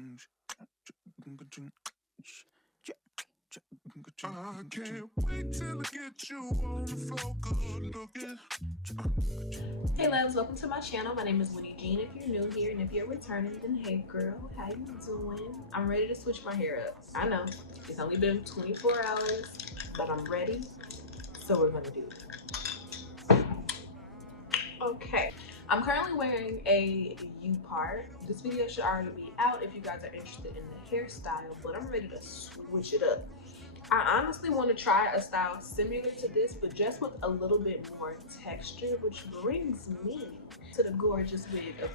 I can't wait till I get you on the floor, good looking. Hey loves, welcome to my channel. My name is Winnie Jean if you're new here, and if you're returning, then hey girl, how you doing? I'm ready to switch my hair up. I know, it's only been 24 hours, but I'm ready, so we're gonna do it. Okay, I'm currently wearing a U part. This video should already be out if you guys are interested in the hairstyle, but I'm ready to switch it up. I honestly want to try a style similar to this, but just with a little bit more texture, which brings me to the gorgeous wig of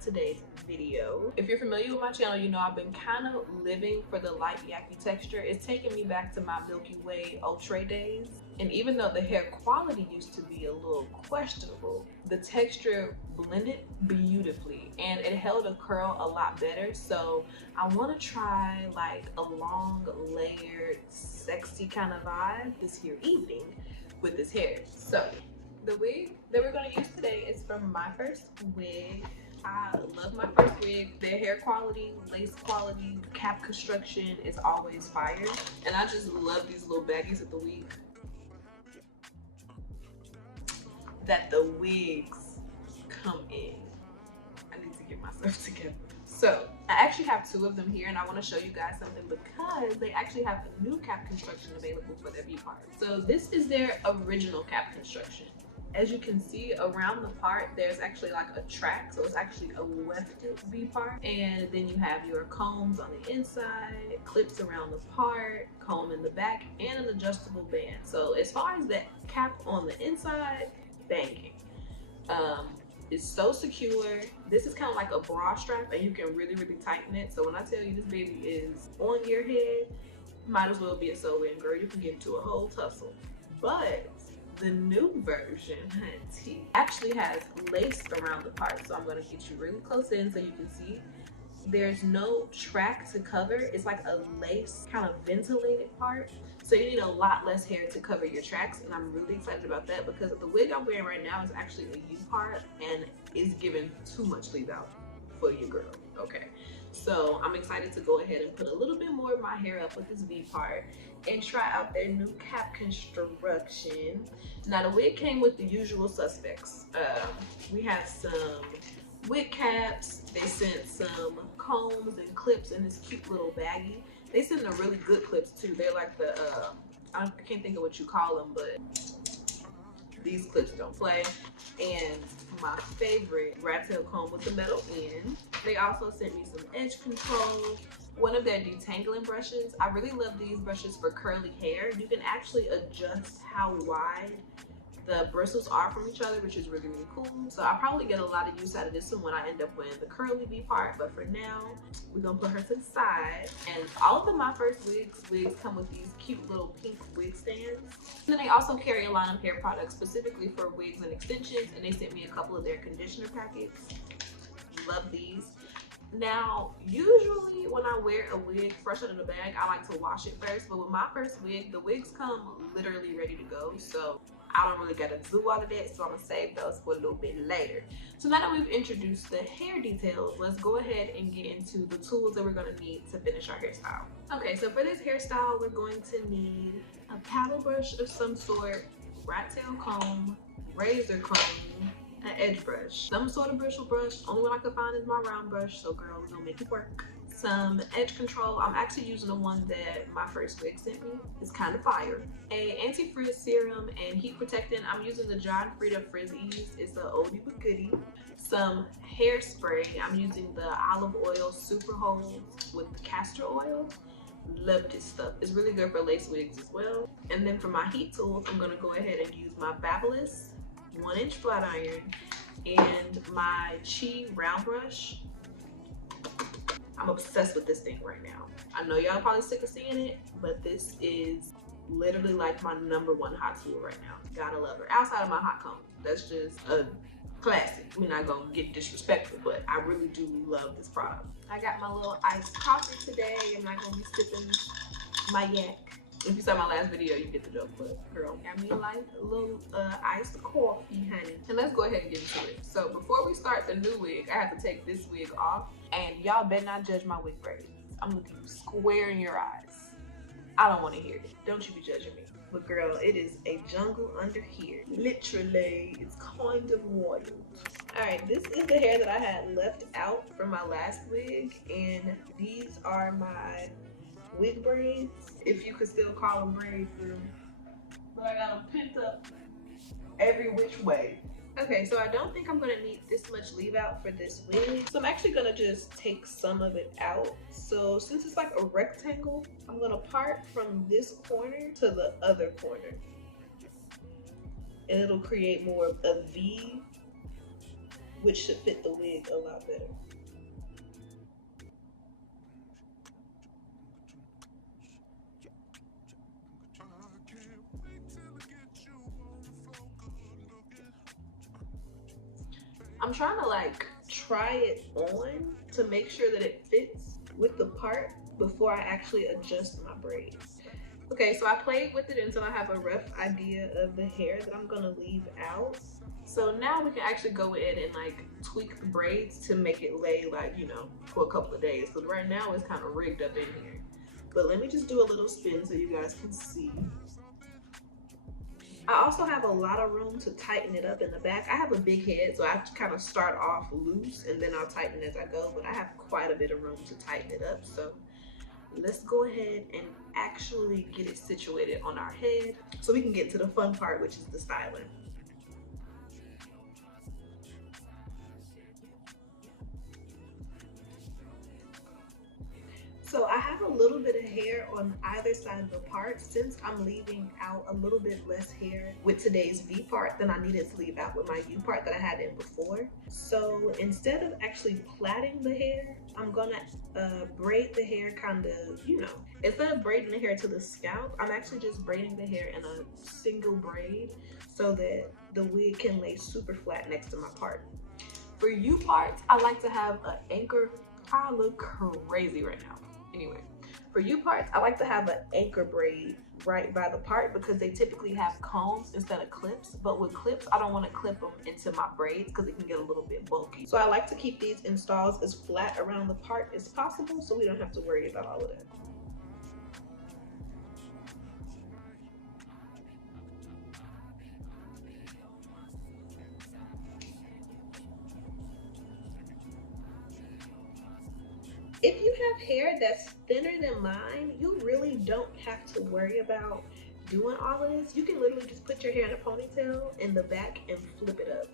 today's video. If you're familiar with my channel, you know I've been kind of living for the light Yaki texture. It's taking me back to my Milky Way Ultra days. And even though the hair quality used to be a little questionable, the texture blended beautifully and it held a curl a lot better. So I want to try like a long, layered, sexy kind of vibe this here evening with this hair. So the wig that we're going to use today is from MyFirstWig. I love MyFirstWig. Their hair quality, lace quality, cap construction is always fire. And I just love these little baggies at the wig. That the wigs come in. I need to get myself together. So I actually have two of them here, and I want to show you guys something because they actually have a new cap construction available for their V part. So this is their original cap construction. As you can see around the part, there's actually like a track, so it's actually a wefted V part, and then you have your combs on the inside, clips around the part, comb in the back, and an adjustable band. So as far as that cap on the inside, banging. It's so secure. This is kind of like a bra strap, and you can really tighten it. So when I tell you this baby is on your head, might as well be a sew-in, girl. You can get into a whole tussle. But the new version actually has lace around the part. So I'm going to get you really close in so you can see. There's no track to cover. It's like a lace kind of ventilated part. So you need a lot less hair to cover your tracks, and I'm really excited about that because the wig I'm wearing right now is actually a U part and is giving too much leave out for your girl, okay? So I'm excited to go ahead and put a little bit more of my hair up with this V part and try out their new cap construction. Now the wig came with the usual suspects. We have some wig caps, they sent some combs and clips in this cute little baggie. They sent the really good clips too. They're like the, I can't think of what you call them, but these clips don't play. And my favorite rat tail comb with the metal end. They also sent me some edge control, one of their detangling brushes. I really love these brushes for curly hair. You can actually adjust how wide the bristles are from each other, which is really cool. So I'll probably get a lot of use out of this one when I end up wearing the curly V part, but for now we're gonna put her to the side. And all of the MyFirstWigs come with these cute little pink wig stands. And then they also carry a line of hair products specifically for wigs and extensions, and they sent me a couple of their conditioner packets. Love these. Now, usually when I wear a wig fresh out of the bag, I like to wash it first, but with MyFirstWig, the wigs come literally ready to go, so I don't really gotta do all of that, so I'm gonna save those for a little bit later. So now that we've introduced the hair details, let's go ahead and get into the tools that we're gonna need to finish our hairstyle. Okay, so for this hairstyle, we're going to need a paddle brush of some sort, rat tail comb, razor comb, an edge brush, some sort of bristle brush. Only one I could find is my round brush, so girl, we're gonna make it work. Some edge control. I'm actually using the one that MyFirstWig sent me. It's kind of fire. A anti-frizz serum and heat protectant. I'm using the John Frieda Frizz Ease. It's the oldie but goodie. Some hairspray. I'm using the olive oil super hold with castor oil. Love this stuff. It's really good for lace wigs as well. And then for my heat tools, I'm gonna go ahead and use my Fabulous 1-inch flat iron and my Chi round brush. I'm obsessed with this thing right now. I know y'all probably sick of seeing it, but this is literally like my #1 hot tool right now. Gotta love her. Outside of my hot comb, that's just a classic. We're not gonna get disrespectful, but I really do love this product. I got my little iced coffee today. I'm not gonna be sipping my yak. If you saw my last video, you get the joke, but girl, got me a little iced coffee, honey. And let's go ahead and get into it. So before we start the new wig, I have to take this wig off, and y'all better not judge my wig braids. I'm looking you square in your eyes. I don't want to hear it. Don't you be judging me. But girl, it is a jungle under here. Literally, it's kind of wild. Alright, this is the hair that I had left out from my last wig, and these are my wig braids, if you could still call them braids, girl. But I got them pent up every which way. Okay, so I don't think I'm gonna need this much leave out for this wig. So I'm actually gonna just take some of it out. So since it's like a rectangle, I'm gonna part from this corner to the other corner. And it'll create more of a V, which should fit the wig a lot better. I'm trying to like try it on to make sure that it fits with the part before I actually adjust my braids. Okay, so I played with it until I have a rough idea of the hair that I'm gonna leave out. So now we can actually go in and like tweak the braids to make it lay like, you know, for a couple of days. Because right now it's kind of rigged up in here. But let me just do a little spin so you guys can see. I also have a lot of room to tighten it up in the back. I have a big head, so I have to kind of start off loose and then I'll tighten as I go, but I have quite a bit of room to tighten it up. So let's go ahead and actually get it situated on our head so we can get to the fun part, which is the styling. So I have a little bit of hair on either side of the part since I'm leaving out a little bit less hair with today's V part than I needed to leave out with my U part that I had in before. So instead of actually plaiting the hair, I'm gonna braid the hair kind of, you know, instead of braiding the hair to the scalp, I'm actually just braiding the hair in a single braid so that the wig can lay super flat next to my part. For U parts, I like to have an anchor. I look crazy right now. Anyway, for U parts, I like to have an anchor braid right by the part because they typically have combs instead of clips. But with clips, I don't want to clip them into my braids because it can get a little bit bulky. So I like to keep these installs as flat around the part as possible so we don't have to worry about all of that. If you have hair that's thinner than mine, you really don't have to worry about doing all of this. You can literally just put your hair in a ponytail in the back and flip it up.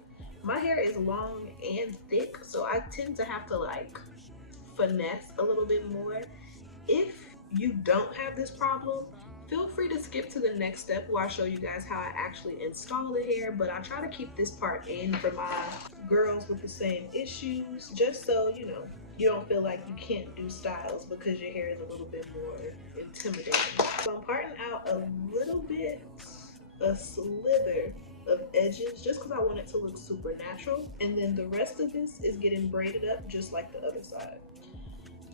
My hair is long and thick, so I tend to have to like finesse a little bit more. If you don't have this problem, feel free to skip to the next step where I show you guys how I actually install the hair, but I try to keep this part in for my girls with the same issues, just so, you know, you don't feel like you can't do styles because your hair is a little bit more intimidating. So I'm parting out a little bit, a slither of edges just because I want it to look super natural. And then the rest of this is getting braided up just like the other side.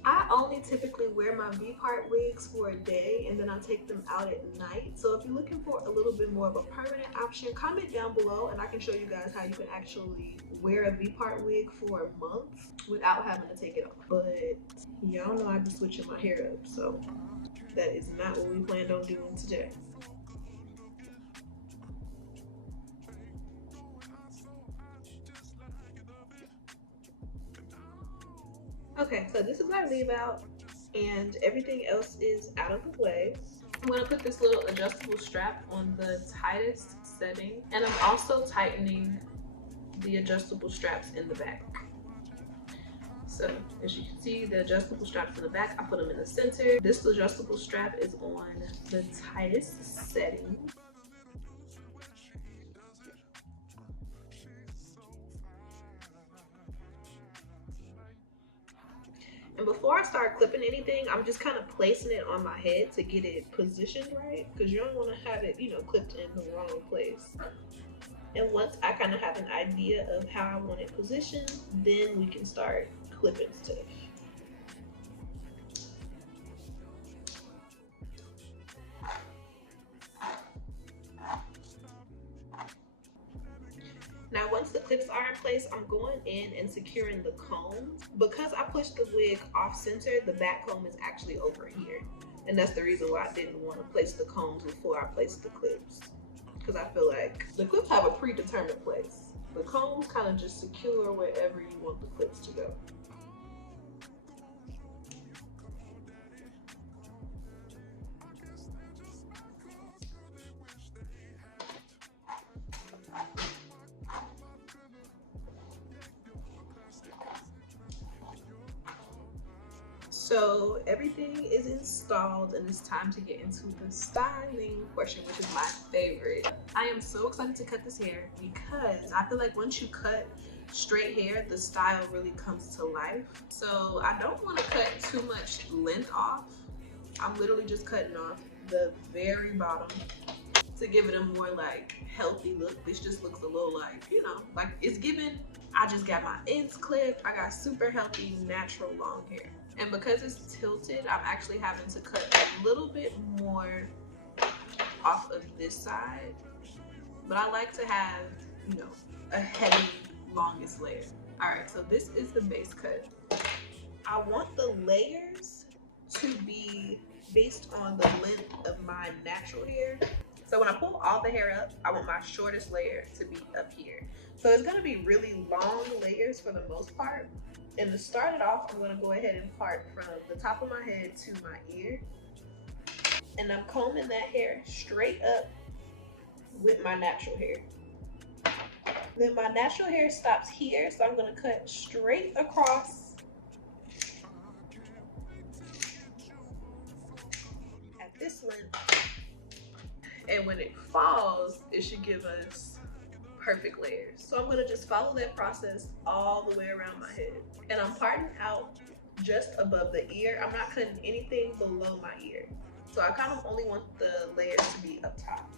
I only typically wear my V part wigs for a day and then I take them out at night. So if you're looking for a little bit more of a permanent option, comment down below and I can show you guys how you can actually wear a V part wig for a month without having to take it off. But y'all know I be switching my hair up, so that is not what we planned on doing today. Okay, so this is our leave out and everything else is out of the way. I'm gonna put this little adjustable strap on the tightest setting, and I'm also tightening the adjustable straps in the back. So as you can see, the adjustable straps in the back, I put them in the center. This adjustable strap is on the tightest setting. And before I start clipping anything, I'm just kind of placing it on my head to get it positioned right, because you don't want to have it, you know, clipped in the wrong place. And once I kind of have an idea of how I want it positioned, then we can start clipping stuff. going in and securing the comb, because I pushed the wig off center, the back comb is actually over here. And that's the reason why I didn't want to place the combs before I placed the clips. Because I feel like the clips have a predetermined place. The combs kind of just secure wherever you want the clips to go. So everything is installed and it's time to get into the styling portion, which is my favorite. I am so excited to cut this hair because I feel like once you cut straight hair, the style really comes to life. So I don't want to cut too much length off. I'm literally just cutting off the very bottom to give it a more like healthy look. This just looks a little like, you know, like it's given, I just got my ends clipped. I got super healthy, natural long hair. And because it's tilted, I'm actually having to cut a little bit more off of this side. But I like to have, you know, a heavy, longest layer. All right, so this is the base cut. I want the layers to be based on the length of my natural hair. So when I pull all the hair up, I want my shortest layer to be up here. So it's gonna be really long layers for the most part. And to start it off, I'm gonna go ahead and part from the top of my head to my ear. And I'm combing that hair straight up with my natural hair. Then my natural hair stops here, so I'm gonna cut straight across at this length. And when it falls, it should give us perfect layers. So I'm gonna just follow that process all the way around my head. And I'm parting out just above the ear. I'm not cutting anything below my ear. So I kind of only want the layers to be up top.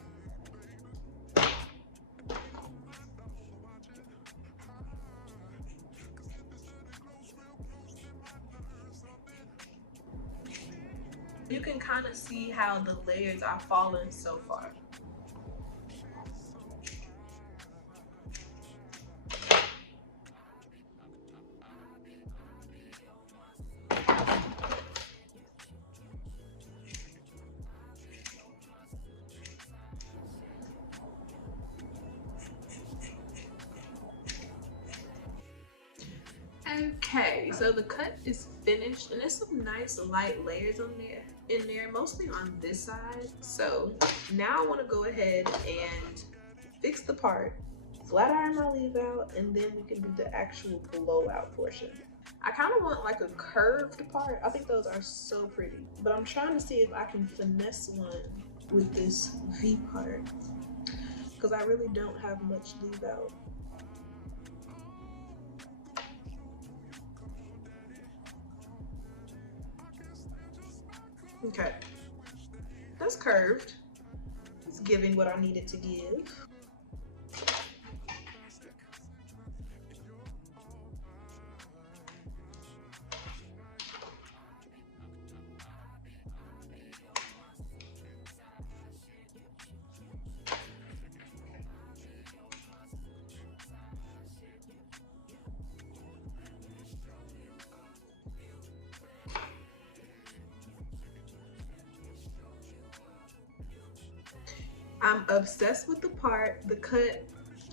You can kind of see how the layers are falling so far. Okay, so the cut is finished and there's some nice light layers in there, mostly on this side. So now I want to go ahead and fix the part, flat iron my leave out, and then we can do the actual blowout portion. I kind of want like a curved part. I think those are so pretty, but I'm trying to see if I can finesse one with this V part because I really don't have much leave out. Okay, that's curved. It's giving what I needed to give. I'm obsessed with the part, the cut,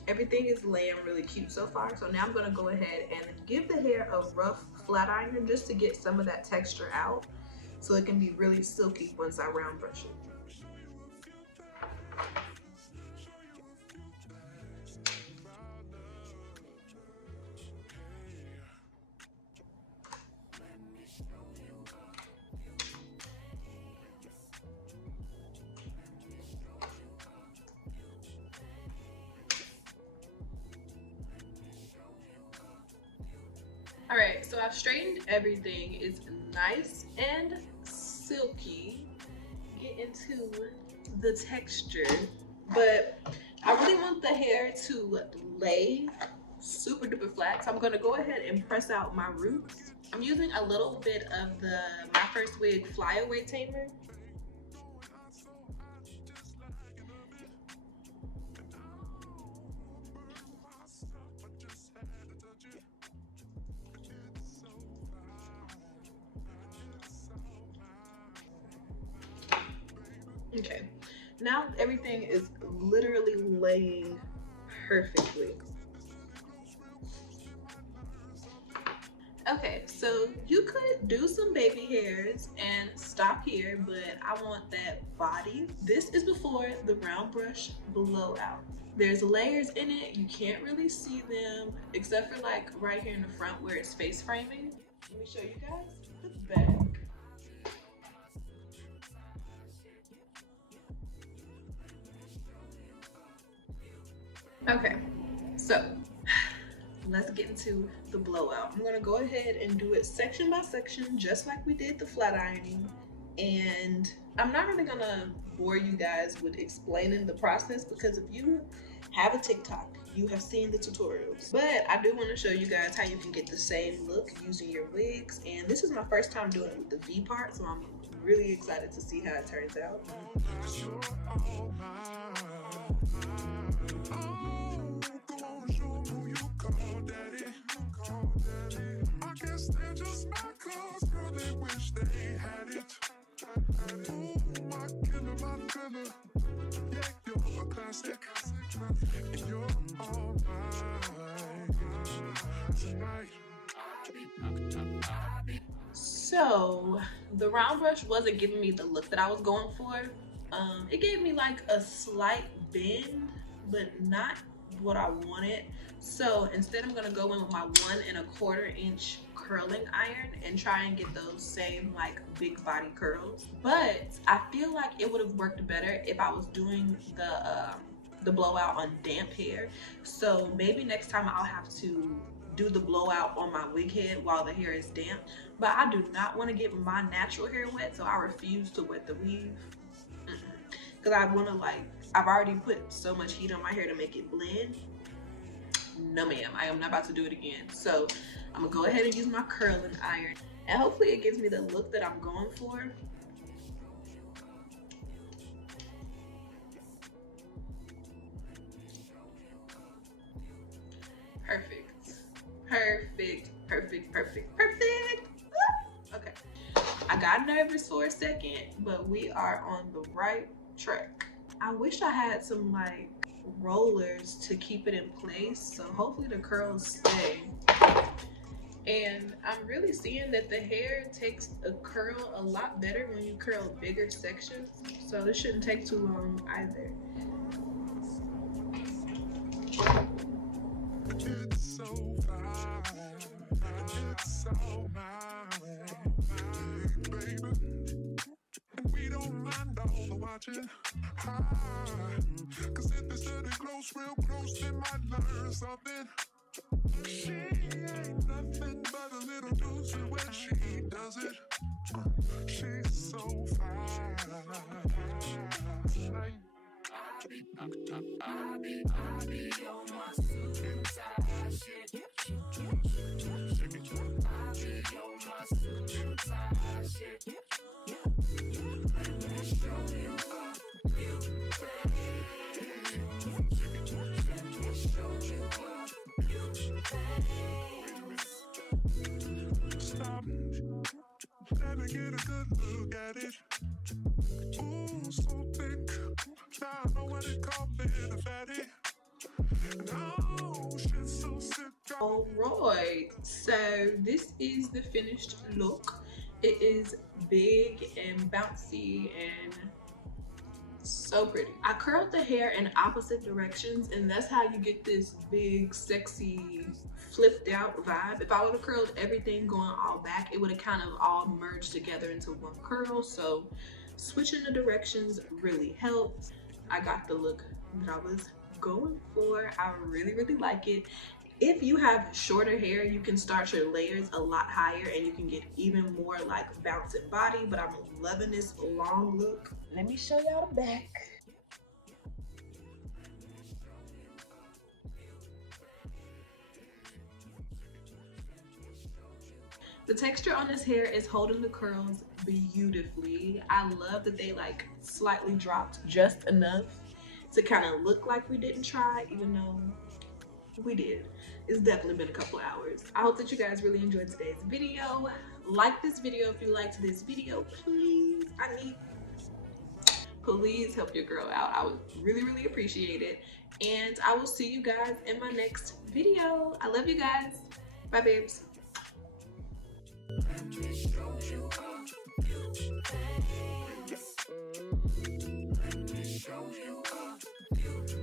everything is laying really cute so far. So now I'm gonna go ahead and give the hair a rough flat iron just to get some of that texture out so it can be really silky once I round brush it. All right, so I've straightened everything. It's nice and silky. Get into the texture, but I really want the hair to lay super duper flat. So I'm gonna go ahead and press out my roots. I'm using a little bit of the MyFirstWig flyaway tamer. Okay, now everything is literally laying perfectly. Okay, so you could do some baby hairs and stop here, but I want that body. This is before the round brush blowout. There's layers in it. You can't really see them except for like right here in the front where it's face framing. Let me show you guys the back. Okay, so let's get into the blowout. I'm gonna go ahead and do it section by section, just like we did the flat ironing. And I'm not really gonna bore you guys with explaining the process, because if you have a TikTok, you have seen the tutorials. But I do want to show you guys how you can get the same look using your wigs. And this is my first time doing it with the V part, so I'm really excited to see how it turns out. So the round brush wasn't giving me the look that I was going for. It gave me like a slight bend, but not what I wanted. So instead I'm gonna go in with my 1 1/4 inch curling iron and try and get those same like big body curls. But I feel like it would have worked better if I was doing the blowout on damp hair. So maybe next time I'll have to do the blowout on my wig head while the hair is damp. But I do not want to get my natural hair wet, so I refuse to wet the weave. Because I want to I've already put so much heat on my hair to make it blend. No ma'am, I am not about to do it again. So I'm gonna go ahead and use my curling iron, and hopefully it gives me the look that I'm going for. Perfect, perfect, perfect, perfect, perfect. Okay, I got nervous for a second, but we are on the right track. I wish I had some like rollers to keep it in place, so hopefully the curls stay. And I'm really seeing that the hair takes a curl a lot better when you curl bigger sections, so this shouldn't take too long either. It's so fine, it's so mine, baby. And we don't mind all the watching. Cause if they study close, real close, they might learn something. She ain't nothing but a little doozy when she does it. She's so fine. I be on my suicide shit. I be on my suicide shit. Stop. Let me get a good look at it. Ooh, so thick. Now I know what it called, the fatty. No, she's so sick. Alright, so this is the finished look. It is big and bouncy and so pretty. I curled the hair in opposite directions, and that's how you get this big, sexy, flipped out vibe. If I would have curled everything going all back, it would have kind of all merged together into one curl. So switching the directions really helped. I got the look that I was going for. I really, really like it. If you have shorter hair, you can start your layers a lot higher and you can get even more like bouncing body, but I'm loving this long look. Let me show y'all the back. The texture on this hair is holding the curls beautifully. I love that they like slightly dropped just enough to kind of look like we didn't try, even though we did. It's definitely been a couple hours. I hope that you guys really enjoyed today's video. Like this video if you liked this video, please. I need please help your girl out. I would really, really appreciate it. And I will see you guys in my next video. I love you guys. Bye, babes. Let me show you a few things. Let me show you a few things.